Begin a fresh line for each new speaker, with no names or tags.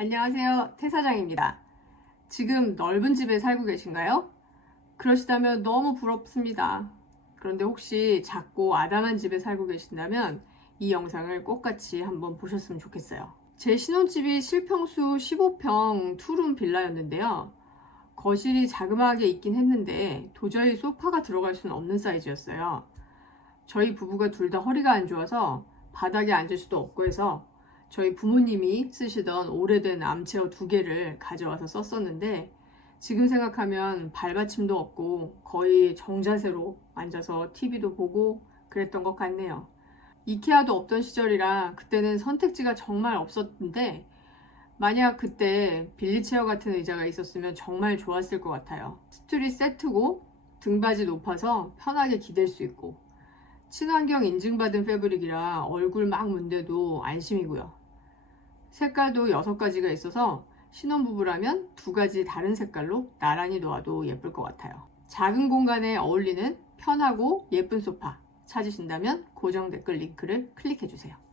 안녕하세요. 태사장입니다. 지금 넓은 집에 살고 계신가요? 그러시다면 너무 부럽습니다. 그런데 혹시 작고 아담한 집에 살고 계신다면 이 영상을 꼭 같이 한번 보셨으면 좋겠어요. 제 신혼집이 실평수 15평 투룸 빌라였는데요. 거실이 자그마하게 있긴 했는데 도저히 소파가 들어갈 수는 없는 사이즈였어요. 저희 부부가 둘 다 허리가 안 좋아서 바닥에 앉을 수도 없고 해서 저희 부모님이 쓰시던 오래된 암체어 두 개를 가져와서 썼었는데 지금 생각하면 발받침도 없고 거의 정자세로 앉아서 TV도 보고 그랬던 것 같네요. 이케아도 없던 시절이라 그때는 선택지가 정말 없었는데 만약 그때 빌리체어 같은 의자가 있었으면 정말 좋았을 것 같아요. 스툴이 세트고 등받이 높아서 편하게 기댈 수 있고 친환경 인증받은 패브릭이라 얼굴 막 문대도 안심이고요. 색깔도 6가지가 있어서 신혼부부라면 두 가지 다른 색깔로 나란히 놓아도 예쁠 것 같아요. 작은 공간에 어울리는 편하고 예쁜 소파 찾으신다면 고정 댓글 링크를 클릭해주세요.